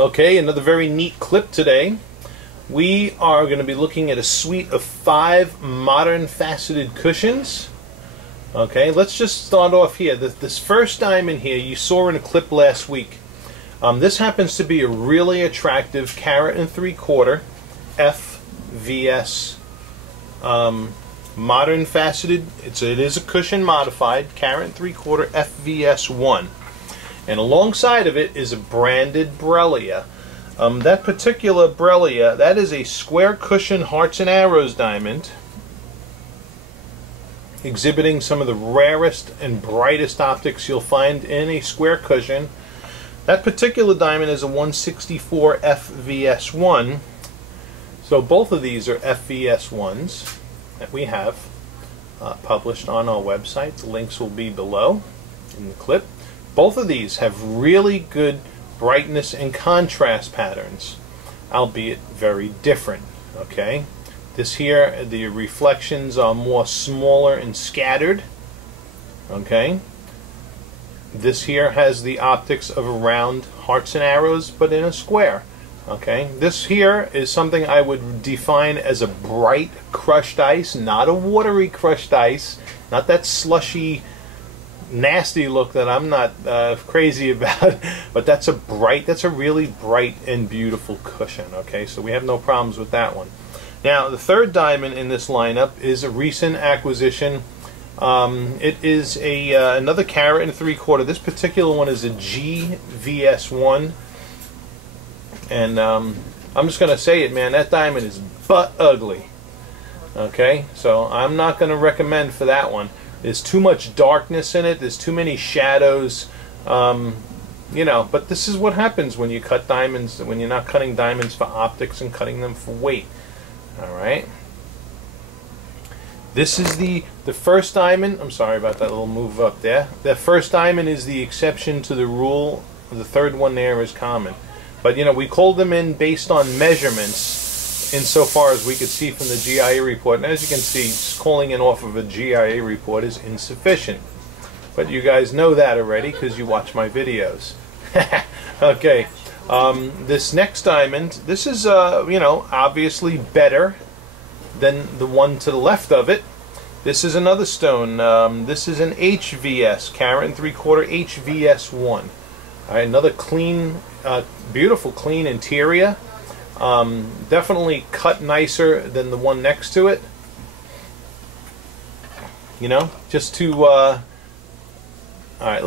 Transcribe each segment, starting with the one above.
Okay, another very neat clip today. We are going to be looking at a suite of 5 modern faceted cushions. Okay, let's just start off here. This first diamond here you saw in a clip last week. This happens to be a really attractive carat and 3/4 FVS modern faceted. It is a cushion modified carat and 3/4 FVS1. And alongside of it is a branded Brellia. That particular Brellia, that is a square cushion hearts and arrows diamond, exhibiting some of the rarest and brightest optics you'll find in a square cushion. That particular diamond is a 164 FVS1. So both of these are FVS1s that we have published on our website. The links will be below in the clip. Both of these have really good brightness and contrast patterns, albeit very different. Okay, this here, the reflections are more smaller and scattered. Okay, this here has the optics of a round hearts and arrows, but in a square. Okay, this here is something I would define as a bright crushed ice, not a watery crushed ice, not that slushy nasty look that I'm not crazy about, but that's a really bright and beautiful cushion. Okay, so we have no problems with that one. Now the third diamond in this lineup is a recent acquisition. It is another carat and 3/4. This particular one is a GVS1, and I'm just gonna say it, man, that diamond is butt ugly. Okay, so I'm not gonna recommend for that one. There's too much darkness in it. There's too many shadows. You know, but this is what happens when you cut diamonds, when you're not cutting diamonds for optics and cutting them for weight. All right. This is the first diamond. I'm sorry about that little move up there. The first diamond is the exception to the rule. The third one there is common. But you know, we called them in based on measurements, insofar as we could see from the GIA report. And as you can see, just calling in off of a GIA report is insufficient. But you guys know that already because you watch my videos. Okay, this next diamond, this is, you know, obviously better than the one to the left of it. This is another stone. This is an HVS, carat and 3/4 HVS1. All right, another clean, beautiful clean interior. Definitely cut nicer than the one next to it. You know, just to alright,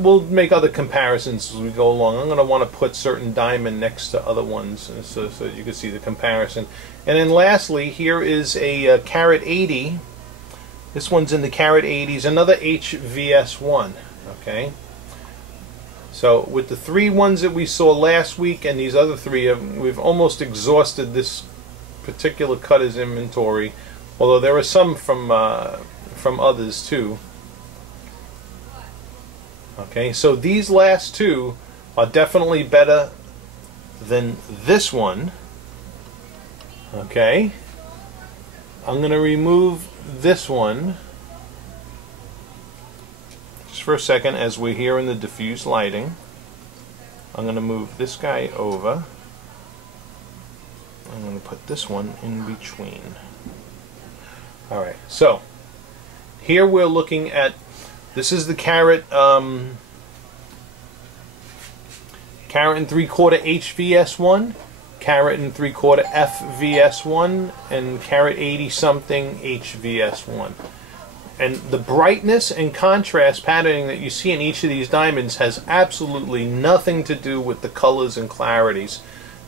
we'll make other comparisons as we go along. I'm going to want to put certain diamond next to other ones so you can see the comparison. And then lastly, here is a carat 80. This one's in the carat 80s, another HVS1. Okay. So with the 3 ones that we saw last week and these other 3, we've almost exhausted this particular cutter's inventory, although there are some from others too. Okay, so these last 2 are definitely better than this one. Okay, I'm going to remove this one for a second as we're here in the diffuse lighting. I'm going to move this guy over. I'm going to put this one in between. Alright, so here we're looking at, this is the carat carat and 3/4 HVS1, carat and 3/4 FVS1, and carat 80 something HVS1. And the brightness and contrast patterning that you see in each of these diamonds has absolutely nothing to do with the colors and clarities.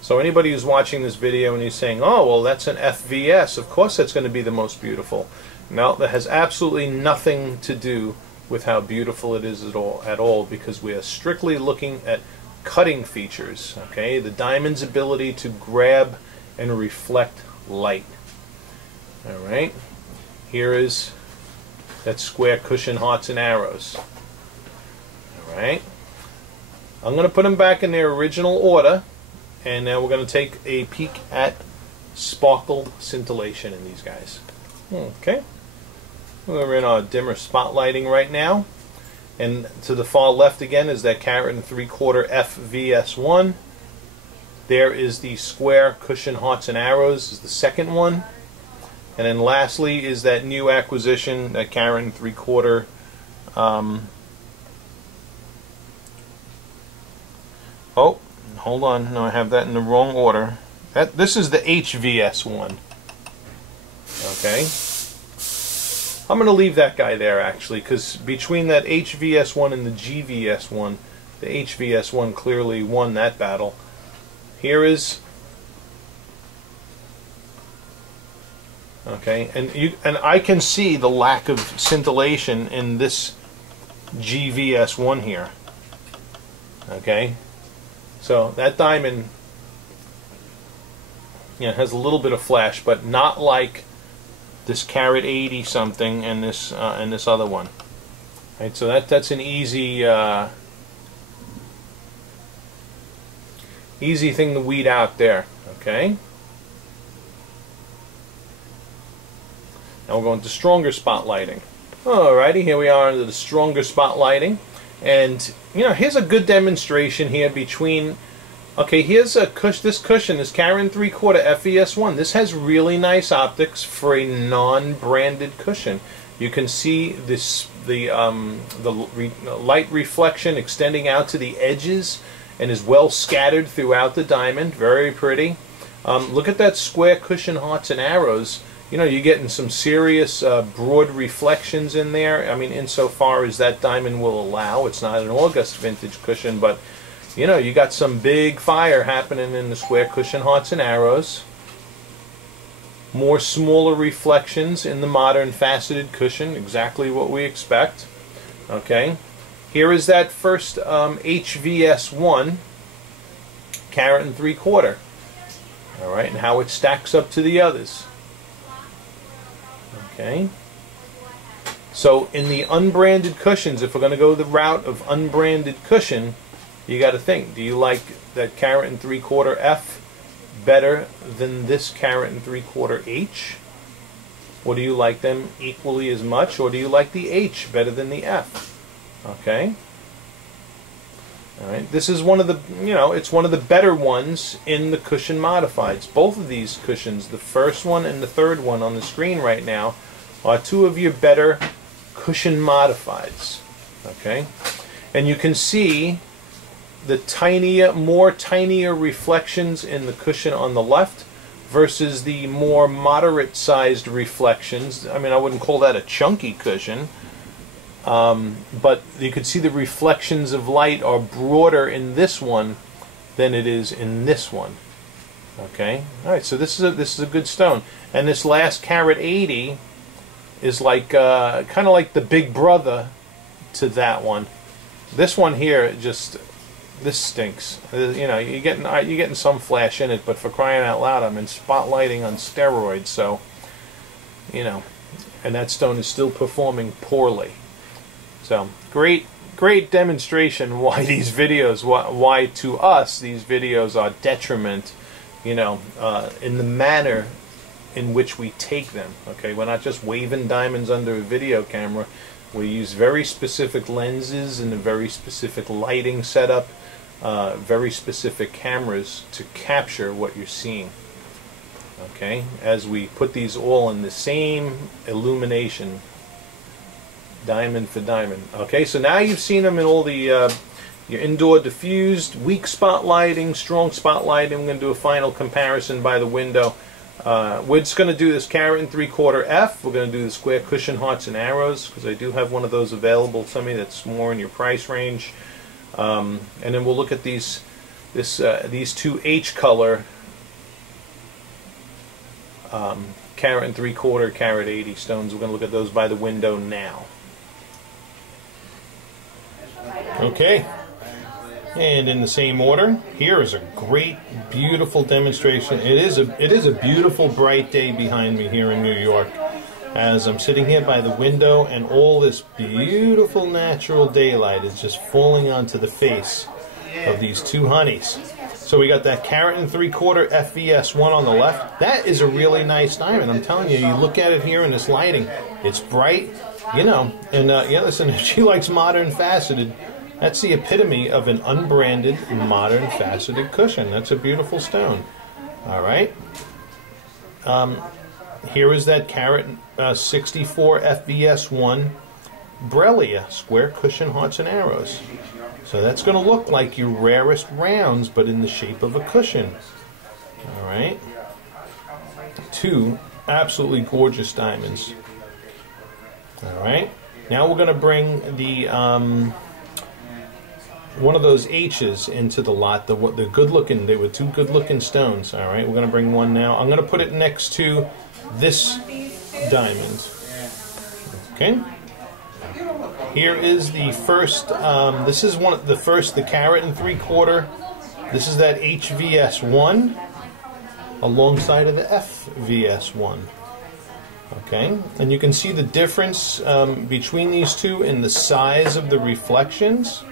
So anybody who's watching this video and he's saying, oh, well, that's an FVS, of course that's going to be the most beautiful. No, that has absolutely nothing to do with how beautiful it is at all, because we are strictly looking at cutting features. Okay, the diamond's ability to grab and reflect light. All right, here is that square cushion hearts and arrows. Alright, I'm going to put them back in their original order, and now we're going to take a peek at sparkle scintillation in these guys. Okay, we're in our dimmer spotlighting right now, and to the far left again is that carat and 3/4 FVS1. There is the square cushion hearts and arrows, is the second one. And then lastly is that new acquisition, that carat 3/4. Oh, hold on. No, I have that in the wrong order. This is the HVS one. Okay. I'm going to leave that guy there, actually, because between that HVS one and the GVS one, the HVS one clearly won that battle. Here is... Okay, and I can see the lack of scintillation in this GVS one here. Okay, so that diamond, yeah, has a little bit of flash, but not like this carat 80 something and this other one. Right, so that's an easy easy thing to weed out there. Okay. Now we're going to stronger spotlighting. Alrighty, here we are under the stronger spotlighting, and you know, here's a good demonstration here between. Okay, here's a this cushion, this carat 3/4 FES1. This has really nice optics for a non-branded cushion. You can see this the light reflection extending out to the edges and is well scattered throughout the diamond. Very pretty. Look at that square cushion hearts and arrows. You know, you're getting some serious broad reflections in there. I mean, insofar as that diamond will allow. It's not an August vintage cushion, but you know, you got some big fire happening in the square cushion hearts and arrows. More smaller reflections in the modern faceted cushion, exactly what we expect. Okay, here is that first HVS1 carat 3/4. All right, and how it stacks up to the others. Okay, so in the unbranded cushions, if we're going to go the route of unbranded cushion, you got to think, do you like that carat 3/4 F better than this carat 3/4 H? Or do you like them equally as much? Or do you like the H better than the F? Okay. All right. This is one of the, you know, it's one of the better ones in the cushion modifieds. Both of these cushions, the first one and the third one on the screen right now, are two of your better cushion modifieds. Okay. And you can see the tinier reflections in the cushion on the left versus the more moderate sized reflections. I mean, I wouldn't call that a chunky cushion, but you could see the reflections of light are broader in this one than it is in this one. Okay, all right. So this is a good stone, and this last carat 80 is like kind of like the big brother to that one. This one here just. This stinks. You know, you're getting some flash in it, but for crying out loud, I'm in spotlighting on steroids. So, you know, and that stone is still performing poorly. So, great demonstration why these videos, why to us these videos are detriment. You know, in the manner in which we take them. Okay, we're not just waving diamonds under a video camera. We use very specific lenses and a very specific lighting setup. Very specific cameras to capture what you're seeing. Okay, as we put these all in the same illumination, diamond for diamond. Okay, so now you've seen them in all the your indoor diffused, weak spotlighting, strong spotlighting. I'm going to do a final comparison by the window. We're just going to do this carat 3/4 F. We're going to do the square cushion hearts and arrows because I do have one of those available to me that's more in your price range. And then we'll look at these two H color carat 3/4, carat 80 stones. We're going to look at those by the window now. Okay, and in the same order, here is a great, beautiful demonstration. It is a beautiful, bright day behind me here in New York. As I'm sitting here by the window and all this beautiful natural daylight is just falling onto the face of these two honeys. So we got that carat 3/4 FES1 on the left. That is a really nice diamond. I'm telling you, you look at it here in this lighting, it's bright, you know. And yeah, listen, if she likes modern faceted, That's the epitome of an unbranded, modern faceted cushion. That's a beautiful stone. All right. Here is that Carat 64 FVS1 Brellia, square cushion hearts and arrows. So that's going to look like your rarest rounds, but in the shape of a cushion. All right. Two absolutely gorgeous diamonds. All right. Now we're going to bring the one of those H's into the lot. The good-looking. They were two good-looking stones. All right. We're going to bring one now. I'm going to put it next to this diamond. Okay. Here is the first. This is one of the first. The carat and 3/4. This is that HVS1 alongside of the FVS1. Okay, and you can see the difference between these two in the size of the reflections.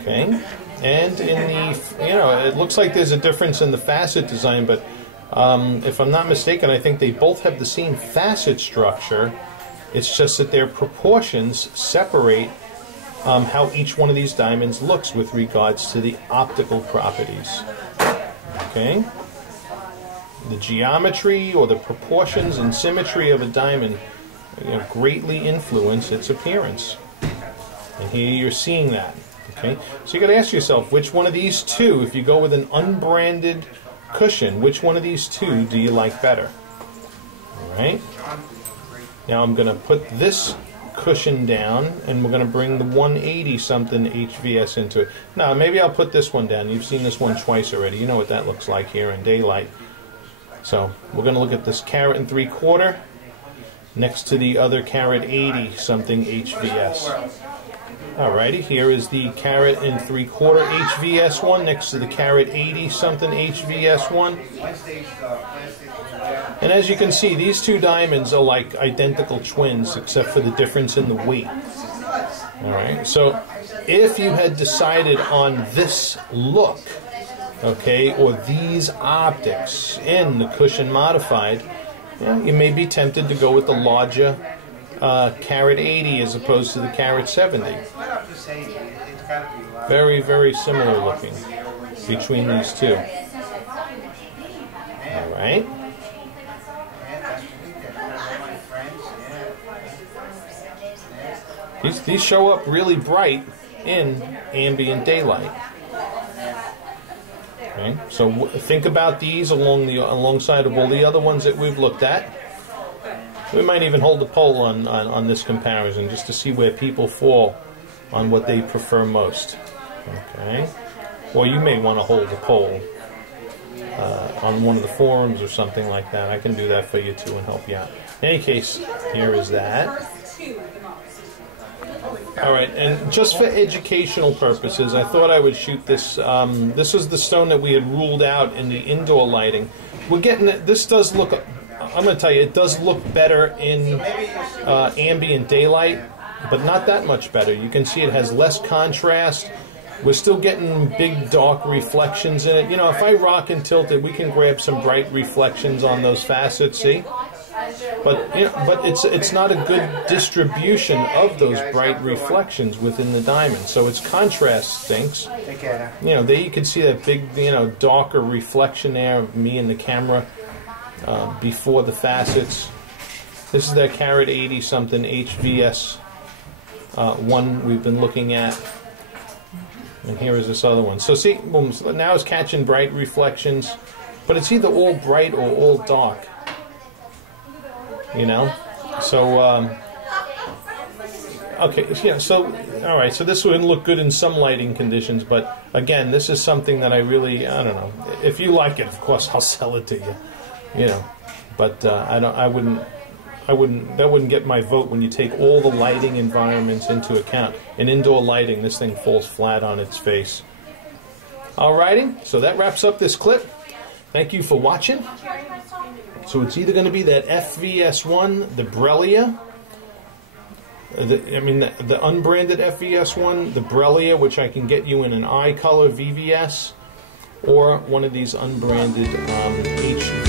Okay, and in the, it looks like there's a difference in the facet design, but if I'm not mistaken, I think they both have the same facet structure. It's just that their proportions separate how each one of these diamonds looks with regards to the optical properties. Okay, the geometry or the proportions and symmetry of a diamond greatly influence its appearance. And here you're seeing that. Okay, so you got to ask yourself, which one of these two, if you go with an unbranded cushion, which one of these two do you like better? All right. Now I'm going to put this cushion down, and we're going to bring the 180 something HVS into it. Now maybe I'll put this one down. You've seen this one twice already. You know what that looks like here in daylight. So we're going to look at this carat and 3/4 next to the other carat 80 something HVS. Alrighty, here is the carat and 3/4 HVS1 next to the carat 80 something HVS1. And as you can see, these two diamonds are like identical twins except for the difference in the weight. Alright, so if you had decided on this look, okay, or these optics in the cushion modified, you may be tempted to go with the larger carat 80 as opposed to the carat 70. Very, very similar looking between these two. Alright. These show up really bright in ambient daylight. Okay, so think about these alongside of all the other ones that we've looked at. We might even hold a poll on this comparison just to see where people fall on what they prefer most. Okay, or you may want to hold a poll on one of the forums or something like that. I can do that for you too and help you out. In any case, here is that. Alright, and just for educational purposes, I thought I would shoot this. This was the stone that we had ruled out in the indoor lighting. We're getting it. This does look, I'm going to tell you, it does look better in ambient daylight, but not that much better. You can see it has less contrast. We're still getting big dark reflections in it. You know, if I rock and tilt it, we can grab some bright reflections on those facets, see? But it's not a good distribution of those bright reflections within the diamond. So its contrast stinks. You know, there you can see that big, darker reflection there of me in the camera before the facets. This is that carat 80 something HVS one we've been looking at. And here is this other one. So see, boom, so now it's catching bright reflections, but it's either all bright or all dark. So okay, yeah, so all right, so this would look good in some lighting conditions, but again, this is something that I don't know. If you like it, of course I'll sell it to you, but that wouldn't get my vote when you take all the lighting environments into account. In indoor lighting, this thing falls flat on its face. Alrighty, so that wraps up this clip. Thank you for watching. So it's either going to be that FVS1, the Brellia, the unbranded FVS1, the Brellia, which I can get you in an eye color VVS, or one of these unbranded HVS.